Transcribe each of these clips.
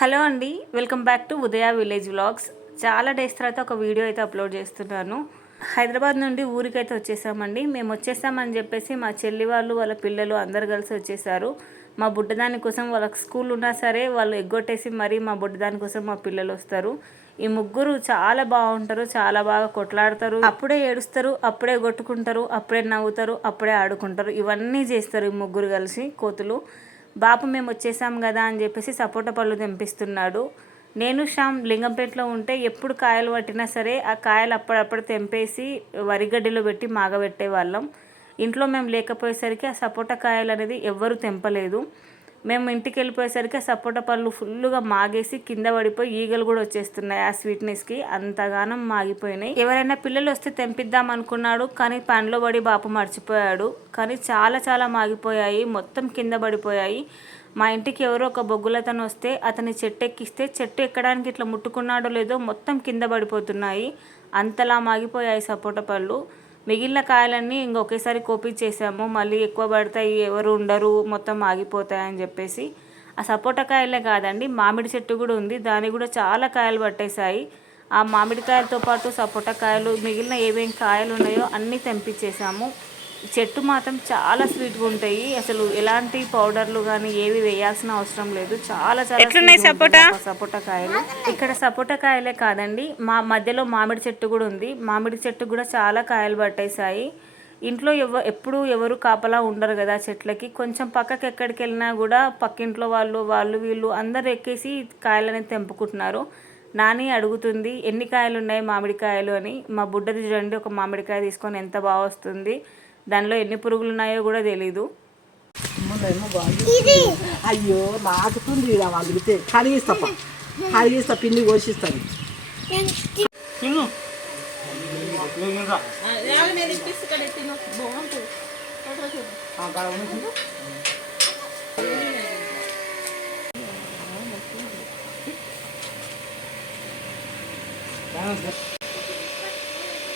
Hello అండి welcome back to Udaya village vlogs. చాలా days తర్వాత ఒక వీడియో అయితే అప్లోడ్ చేస్తున్నాను. హైదరాబాద్ నుండి ఊరికైతే వచ్చేసామండి. మేము వచ్చేసామని చెప్పేసి మా చెల్లి వాళ్ళు వాళ్ళ పిల్లలు అందరు కలిసి వచ్చేసారు. మా బుడ్డదాని కోసం వాళ్ళకి స్కూల్ ఉన్నా సరే వాళ్ళు ఎగ్గొట్టేసి మరీ మా బుడ్డదాని కోసం మా పిల్లలు వస్తారు. ఈ ముగ్గురు చాలా బాగుంటారు చాలా బాగా కొట్లాడతారు. అప్పుడే ఏడుస్తారు అప్పుడే కొట్టుకుంటారు అప్పుడే నవ్వుతారు అప్పుడే ఆడుకుంటారు. ఇవన్నీ చేస్తారు ఈ ముగ్గురు కలిసి కోతులు. బాపు మేము వచ్చేసాం కదా అని చెప్పేసి సపోటా పళ్ళు తెంపిస్తున్నాడు. నేను శ్యామ్ లింగంపేటలో ఉంటే ఎప్పుడు కాయలు పట్టినా సరే ఆ కాయలు అప్పుడప్పుడు తెంపేసి వరిగడ్డిలో పెట్టి మాగబెట్టే వాళ్ళం ఇంట్లో మేము లేకపోయేసరికి ఆ సపోటా కాయలు అనేది ఎవ్వరు తెంపలేదు. మేము ఇంటికి వెళ్ళిపోయేసరికి సపోటా పళ్ళు ఫుల్గా మాగేసి కింద పడిపోయి ఈగలు కూడా వచ్చేస్తున్నాయి ఆ స్వీట్నెస్కి అంతగానం మాగిపోయినాయి. ఎవరైనా పిల్లలు వస్తే తెంపిద్దాం అనుకున్నాడు కానీ పండ్లో పడి బాపు మర్చిపోయాడు. కానీ చాలా చాలా మాగిపోయాయి మొత్తం కింద పడిపోయాయి. మా ఇంటికి ఎవరో ఒక బొగ్గులతను వస్తే అతని చెట్టు ఎక్కిస్తే చెట్టు ఎక్కడానికి ఇట్లా ముట్టుకున్నాడో లేదో మొత్తం కింద పడిపోతున్నాయి. అంతలా మాగిపోయాయి సపోటా పళ్ళు. మిగిలిన కాయలన్నీ ఇంకొకేసారి కోపించేసాము మళ్ళీ ఎక్కువ పడతాయి ఎవరు ఉండరు మొత్తం ఆగిపోతాయి అని చెప్పేసి. ఆ సపోటా కాయలే కాదండి మామిడి చెట్టు కూడా ఉంది. దానికి కూడా చాలా కాయలు పట్టేశాయి. ఆ మామిడికాయలతో పాటు సపోటా కాయలు మిగిలిన ఏమేమి కాయలు ఉన్నాయో అన్నీ తెంపించేసాము. చెట్టు మాత్రం చాలా స్వీట్గా ఉంటాయి. అసలు ఎలాంటి పౌడర్లు కానీ ఏవి వేయాల్సిన అవసరం లేదు. చాలా చాలా సపోటా? సపోటా కాయలు. ఇక్కడ సపోటా కాయలే కాదండి. మా మధ్యలో మామిడి చెట్టు కూడా ఉంది. మామిడి చెట్టు కూడా చాలా కాయలు పట్టేశాయి. ఇంట్లో ఎవ ఎప్పుడు ఎవరు కాపలా ఉండరు కదా చెట్లకి. కొంచెం పక్కకి ఎక్కడికి వెళ్ళినా కూడా పక్కింట్లో వాళ్ళు వాళ్ళు వీళ్ళు అందరు ఎక్కేసి కాయలని తెంపుకుంటున్నారు. నాని అడుగుతుంది ఎన్ని కాయలు ఉన్నాయి మామిడికాయలు అని. మా బుడ్డది చూడండి ఒక మామిడికాయ తీసుకొని ఎంత బాగా వస్తుంది. దానిలో ఎన్ని పురుగులు ఉన్నాయో కూడా తెలీదు. అయ్యో నాకుతుంది వాళ్ళితే కడిగిస్తా. కడిగిస్తా పిండి కోసిస్తాను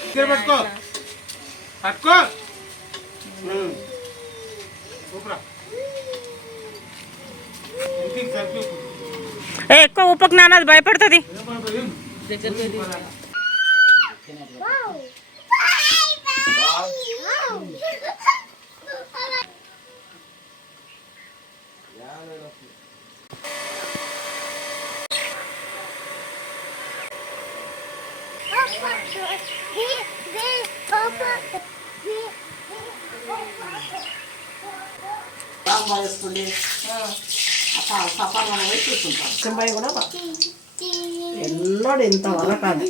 ఇక్కడ పట్టుకో. పట్టుకో ఊపిరా ఇంటికి సరిపో ఏ ఎక్కువ ఉప్పకు నాన్నది భయపడుతుంది బాగా వేసుకుండి పోయి కూడా బా. ఎల్లోడు ఎంత వరకాలి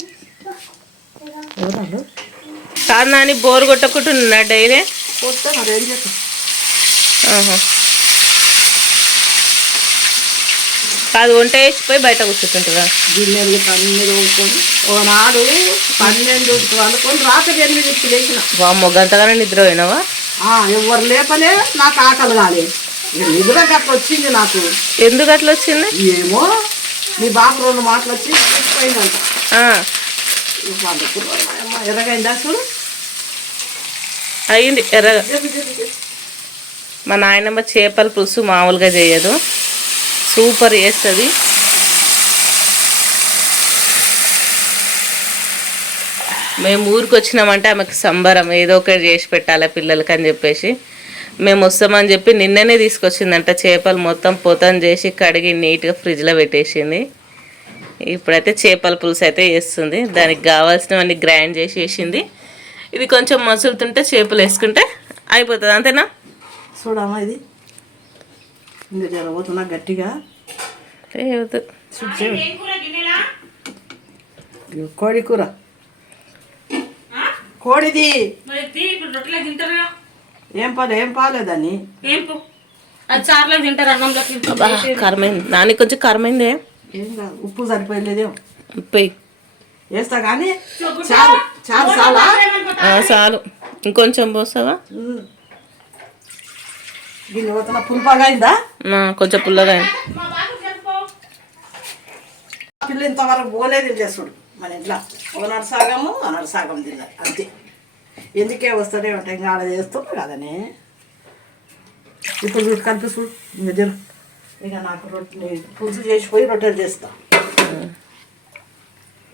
ఎవరు కాదు నాని బోర్ కొట్టకుంటున్నా డైలీ? పోతే మరి ఏం చేస్తాం? ఆహా. కాదు వంట వేసిపోయి బయట కూర్చుంటుంటుందా గిన్నెలు అన్ని తోముకొని ఓనాడు పన్నెండు అనుకొని రాత్రి ఎనిమిదికి లేచిన. వామ్మో గంతగానే నిద్ర పోయినావా ఆ, ఎవరు లేపలే నాకు ఆకలి కాలే నిద్ర గట్ల వచ్చింది నాకు? ఎందుకు అట్లా వచ్చింది ఏమో నీ బాబు రెండు మాటలు వచ్చి తీసుకుపోయిందంట ఆ, ఎరగైందా చూడు. అయ్యింది ఎర్రగా మా నాయనమ్మ చేపల పులుసు మామూలుగా చేయదు. సూపర్ చేస్తుంది. మేము ఊరికి వచ్చినామంటే ఆమెకు సంబరం ఏదో ఒకటి చేసి పెట్టాలి పిల్లలకి అని చెప్పేసి. మేము వస్తామని చెప్పి నిన్ననే తీసుకొచ్చిందంట. చేపలు మొత్తం పొతం చేసి కడిగి నీట్గా ఫ్రిడ్జ్లో పెట్టేసింది. ఇప్పుడైతే చేపల పులుసు అయితే వేస్తుంది దానికి కావాల్సినవన్నీ గ్రైండ్ చేసి వేసింది ఇది కొంచెం మసులుతుంటే చేపలు వేసుకుంటే అయిపోతుంది. అంతేనా? చూడమ్మా ఇది. గట్టిగా. కోడి కూర. కోడిది. ఏం పాలు ఏం పాలేదని అది చార్లో తింటారు అన్నంలోకి. అబ్బా కరమైంది. నాని కొంచెం కరమైందే. ఏం కాదు ఉప్పు సరిపోయలేదేమో పోయి. వేస్తా కానీ చాలు చాలు చాలా ఆ, చాలు. ఇంకొంచెం పోస్తావా? పోతున్న పులిపాగా అయిందా ఆ, కొంచెం పుల్లగా అయింది. పిల్ల ఇంతవరకు పోలేదు చేసుడు మన ఇంట్లో. ఒకనాడు సాగము అన్నాడు సాగం తిన్నారు అంతే. ఎందుకే వస్తాడే ఉంటాయి? ఇంకా ఆడ చేస్తున్నావు కదనే. ఇప్పుడు చూడు కలిపి చూడు ఇంకా నాకు రొట్టె పులుసు చేసిపోయి రొట్టెలు చేస్తా.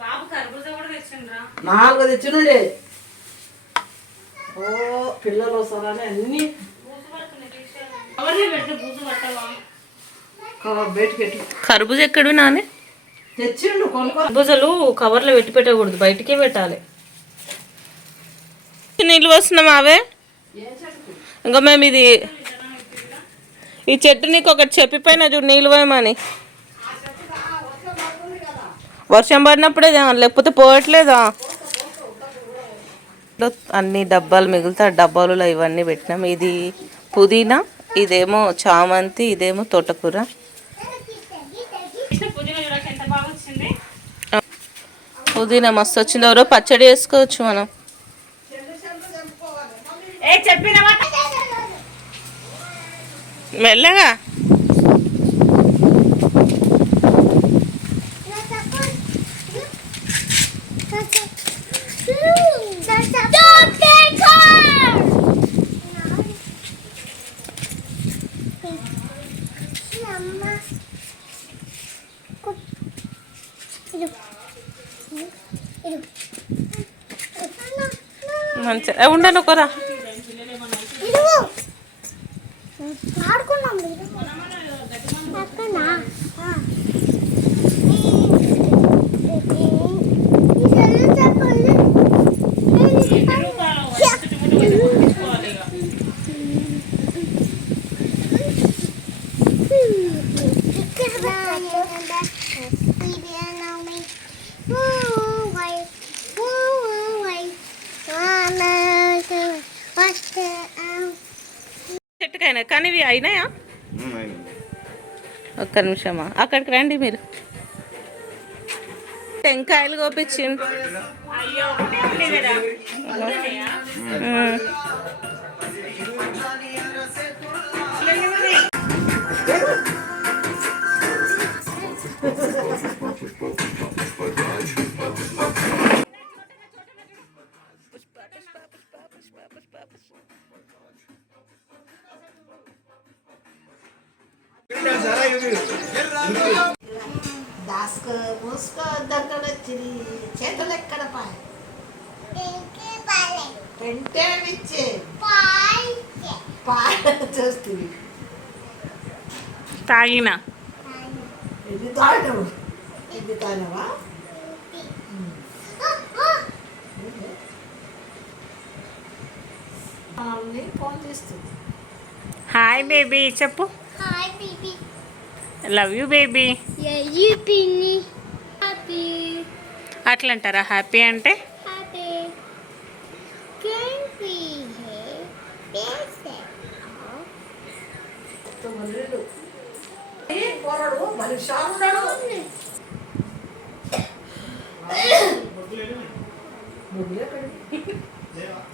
బాబు కర్బూజా కూడా తెచ్చిండ్రా. నాలుగు తెచ్చినుండే ఓ పిల్లలు వస్తారని అన్ని. కర్బూజ ఎక్కడు నానే తెచ్చిండు కొనుక్కో కర్బూజాలు కవర్లో పెట్టి పెట్టకూడదు. బయటికే పెట్టాలి. నీళ్ళు వస్తున్నాం అవే? ఇంకా మేము ఇది ఈ చెట్టు నీకు ఒకటి చెప్పిపోయినా చూడు నీళ్ళు పోయమని. వర్షం పడినప్పుడే లేకపోతే పోవట్లేదా? అన్ని డబ్బాలు మిగులుతా డబ్బాలలో ఇవన్నీ పెట్టినాం. ఇది పుదీనా ఇదేమో చామంతి ఇదేమో తోటకూర. పుదీనా మస్తు వచ్చింది ఎవరో పచ్చడి వేసుకోవచ్చు మనం. ఏ చెప్పినవా మెల్లగా. మంచిగా. ఉండను ఒకరా ఆడుకున్నాం పక్కన చెట్టుకైనా కానీ ఇవి అయినాయా? ఒక్క నిమిషమా. అక్కడికి రండి మీరు. టెంకాయలు కోపించిండు దాస్కో మూసుకో దగ్గర వచ్చింది చేతులు ఎక్కడ పాయ పెంటే ఇచ్చే పాయ చేస్తుంది తాగిన? ఇది తాగినవు? ఇది తాగినవా? ఫోన్ చేస్తుంది. హాయ్ బేబీ చెప్పు. Hi baby. Love you baby you పిన్ని హ్యాపీ అట్లా అంటారా హ్యాపీ అంటే?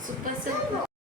Super super